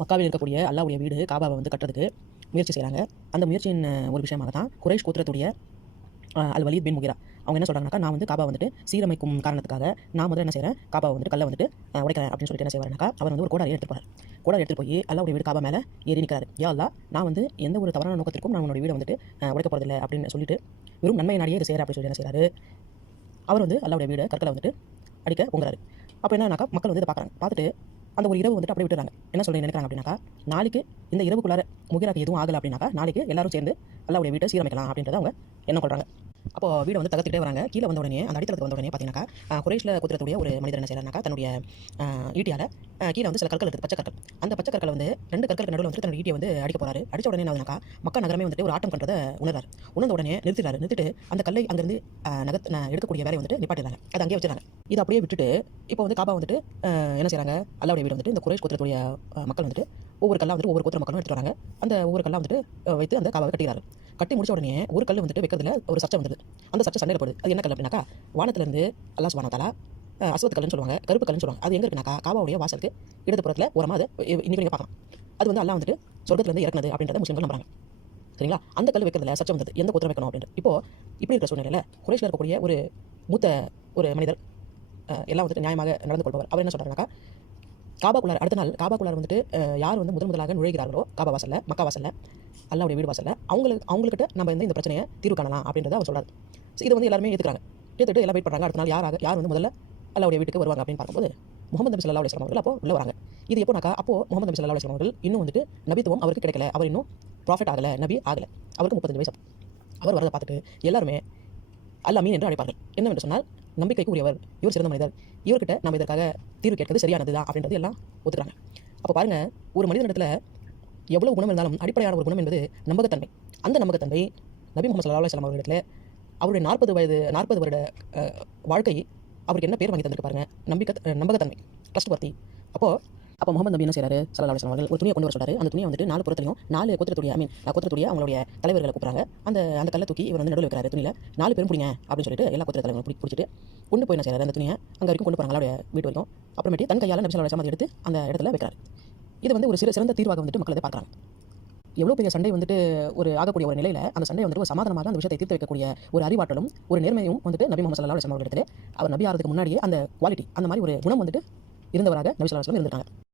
மக்காவில் இருக்கக்கூடிய அல்லாஹ்வுடைய வீடு காபாவை வந்து கட்டுறதுக்கு முயற்சி செய்கிறாங்க. அந்த முயற்சியின் ஒரு விஷயமாக தான் குறைஷ் கோத்திரத்துடைய அல் வலீத் பின் முகிரா அவங்க என்ன சொல்கிறாங்கனாக்கா, நான் வந்து காபா வந்துட்டு சீரமைக்கும் காரணத்துக்காக நான் முதல்ல என்ன செய்கிறேன், காபாவை வந்துட்டு கல்லை வந்துட்டு உடைக்கிறேன் அப்படின்னு சொல்லிட்டு என்ன செய்வாருனாக்கா, அவர் வந்து ஒரு கோடாரி எடுத்துட்டு போகிறார். கோடாரி எடுத்துகிட்டு போய் அல்லாஹ்வுடைய வீடு காபா மேலே ஏறி நிற்கிறாரு. யா அல்லாஹ், நான் வந்து எந்த ஒரு தவறான நோக்கத்திற்கும் நான் உன்னோட வீடை வந்துட்டு உடைக்க போகிறதில்லை அப்படின்னு சொல்லிட்டு வெறும் நன்மை நாடியே இது செய்கிறேன் அப்படின்னு சொல்லி என்ன செய்கிறாரு, அவர் வந்து அல்லாஹ்வுடைய வீடை கற்களை வந்துட்டு அடிக்க போகிறாரு. அப்போ என்னன்னாக்கா, மக்கள் வந்து இதை பார்க்குறாங்க. பார்த்துட்டு அந்த ஒரு இரவு வந்துட்டு அப்படியே விட்டுறாங்க. என்ன சொல்லி நினைக்கிறாங்க அப்படின்னாக்கா, நாளைக்கு இந்த இரவுக்குள்ளார முகிராக்கு எதுவும் ஆகலை அப்படின்னாக்கா, நாளைக்கு எல்லாரும் சேர்ந்து அல்லாஹ்வுடைய வீட்டை சீரமைக்கலாம் அப்படின்றத அவங்க என்ன கொள்றாங்க. அப்போ வீடை வந்து தகர்த்துட்டே வராங்க. கீழே வந்த உடனே அந்த அடித்தளத்துக்கு வந்த உடனே பார்த்தீங்கன்னாக்கா, குறைஷில் கோத்திரத்துடைய ஒரு மனிதர் என்ன செய்யறாருனாக்கா, தன்னுடைய ஈட்டியால் கீழே வந்து சில கற்கள் எடுத்து பச்சை கற்கள், அந்த பச்சை கற்களை வந்து 2 கற்களுக்கு நடுவில் வந்து தன்னுடைய ஈட்டியை வந்து அடிக்க போறாரு. அடிச்ச உடனே என்னதுனாக்கா, மக்கள் நகரமே வந்துட்டு ஒரு ஆட்டம் பண்ணுறதை உணர்றாரு. உணர்ந்த உடனே நிறுத்திட்டு அந்த கல்லை அங்கேருந்து எடுக்கக்கூடிய வேலையை வந்துட்டு நிப்பாட்டிடுறாங்க. அதை அங்கேயே வச்சுறாங்க. இதை அப்படியே விட்டுட்டு இப்போ வந்து காபா வந்துட்டு என்ன செய்றாங்க, அல்லாஹ்வுடைய வீடு வந்துட்டு இந்த குறைஷ் கோத்திரத்துடைய மக்கள் வந்துட்டு ஒவ்வொரு கல்லா வந்துட்டு ஒவ்வொரு கோத்திர மக்களும் எடுத்துட்டு வராங்க. அந்த ஒவ்வொரு கல்லா வந்துட்டு வைத்து அந்த காபாவை கட்டிக்கிறாரு. கட்டி முடிச்ச உடனே ஒரு கல் வந்துட்டு வைக்கிறதுல ஒரு சர்ச்சை வந்துடுது. அந்த சர்ச்சை சண்டையில் போடுது. அது என்ன கல் அப்படின்னாக்கா, வானத்திலிருந்து அல்லாஹ் சுப்ஹானஹு வ தஆலா அஸ்வத் கல்லுன்னு சொல்லுவாங்க, கருப்பு கல்லுன்னு சொல்லுவாங்க. அது எங்கே இருக்குனாக்கா, காபாவுடைய வாசலுக்கு இடதுபுறத்தில் ஓரமாக அது இன்னைக்கு நீங்கள் பார்க்கலாம். அது வந்து அல்லாஹ் வந்துட்டு சொர்க்கத்திலிருந்து இறக்குனது அப்படின்றத முஸ்லிம்கள் நம்புறாங்க. சரிங்களா? அந்த கல் வைக்கிறதுல சர்ச்சை வந்தது, எந்த கோத்திரம் வைக்கணும் அப்படின்ட்டு. இப்போ இப்படி இருக்கிற சூழ்நிலையில் குறைஷில் இருக்கக்கூடிய ஒரு மூத்த ஒரு மனிதர் எல்லாம் வந்துட்டு நியாயமாக நடந்து கொள்பவர், அவர் என்ன சொல்றாருனாக்கா, காபாக்குள்ளார் அடுத்த நாள் காபாக்குள்ளார் வந்துட்டு யார் வந்து முதலாக நுழைகிறார்களோ காபா வாசலில், மக்கா வாசலில், அல்லாஹ்வுடைய வீடு வாசலில் அவங்கக்கிட்ட நம்ம இந்த பிரச்சனையை தீர்வு காணலாம் அப்படின்றத அவர் சொல்றாரு. இது வந்து எல்லாருமே ஏற்றுக்கிறாங்க. ஏற்றுட்டு எல்லாம் வெயிட் பண்ணுறாங்க. அடுத்த நாள் யார் வந்து முதல்ல அல்லாஹ்வுடைய வீட்டுக்கு வருவாங்க அப்படின்னு பார்க்கும்போது முகமது நபி ஸல்லல்லாஹு அலைஹி வஸல்லம் அவர்கள் அப்போ உள்ள வராங்க. இது எப்போனாக்கா, அப்போ முகமது நபி ஸல்லல்லாஹு அலைஹி வஸல்லம் அவர்கள் இன்னும் வந்துட்டு நபித்துவம் அவருக்கு கிடைக்கல, அவர் இன்னும் ப்ராஃபிட் ஆகலை, நபி ஆகலை, அவருக்கு 35 வயசு. அவர் வரதை பார்த்துட்டு எல்லாருமே அல் அமீன் என்று அழைப்பார்கள். என்னவென்று சொன்னால், நம்பிக்கைக்கு உரியவர், இவர் சிறந்த மனிதர், இவர்கிட்ட நம்ம இதற்காக தீர்வு கேட்கிறது சரியானது தான் அப்படின்றது எல்லாம் ஒத்துக்கிறாங்க. அப்போ பாருங்க, ஒரு மனிதனிடத்தில் எவ்வளவு குணம் இருந்தாலும் அடிப்படையான ஒரு குணம் என்பது நம்பகத்தன்மை. அந்த நம்பகத்தன்மை நபி முஹம்மது ஸல்லல்லாஹு அலைஹி வஸல்லம் அவர்களிடத்தில் அவருடைய 40 வருட வாழ்க்கை அவருக்கு என்ன பேர் வாங்கி தந்திருக்கு பாருங்க, நம்பகத்தன்மை, ட்ரஸ்ட் வர்த்தி. அப்போ முகமது நபி என்ன செய்றாரு, ஸல்லல்லாஹு அலைஹி வஸல்லம் அவர்கள் ஒரு துணியை கொண்டு வர சொல்றாரு. அந்த துணியை வந்துட்டு 4 புறத்துலையும் 4 கோத்திரத்துடைய அவங்களுடைய தலைவர்களை கூப்பிட்றாங்க. அந்த கல்லை தூக்கி இவர் வந்து நடுவில் வைக்கிறாரு. துணியில் 4 பேரும் பிடிங்க அப்படின்னு சொல்லிட்டு எல்லா கோத்திர தலைவர்களும் பிடிச்சிட்டு கொண்டு போய் என்ன செய்றாரு, அந்த துணியை அங்கே வரைக்கும் கொண்டு போகிறாங்க, அவருடைய வீட்டு வரைக்கும். அப்புறமேட்டு தன் கையால் நபி ஸல்லல்லாஹு அலைஹி வஸல்லம் எடுத்து அந்த இடத்துல வைக்கிறார். இது வந்து ஒரு சிறந்த தீர்வாக வந்துட்டு மக்கள் அதை பார்க்குறாங்க. எவ்வளோ பெரிய சண்டை வந்துட்டு ஒரு ஆகக்கூடிய ஒரு நிலையில் அந்த சண்டை வந்துட்டு ஒரு சமாதானமாக அந்த விஷயத்தை தீர்த்து வைக்கக்கூடிய ஒரு அறிவாற்றலும் ஒரு நேர்மையும் வந்துட்டு நபி முஹம்மது ஸல்லல்லாஹு அலைஹி வஸல்லம் அவர்களிடத்தில் அவர் நபி ஆகிறதுக்கு முன்னாடியே அந்த குவாலிட்டி, அந்த மாதிரி ஒரு குணம் வந்துட்டு இருந்தவராக நபி ஸல்லல்லாஹு அலைஹி வஸல்லம் இருந்திருக்காங்க.